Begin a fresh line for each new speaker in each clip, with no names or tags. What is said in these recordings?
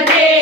ખાય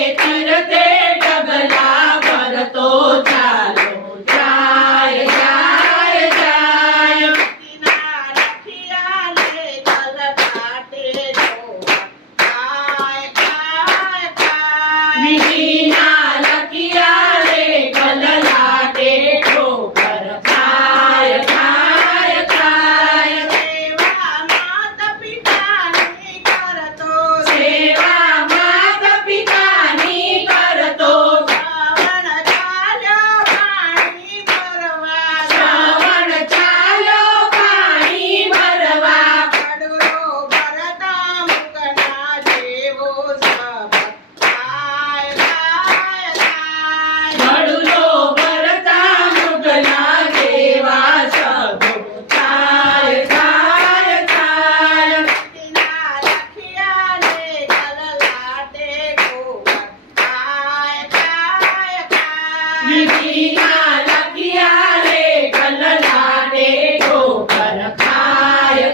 ખાય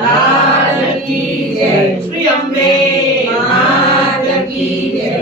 લાલ
કી જય
શ્રી અંબે
માત કી જય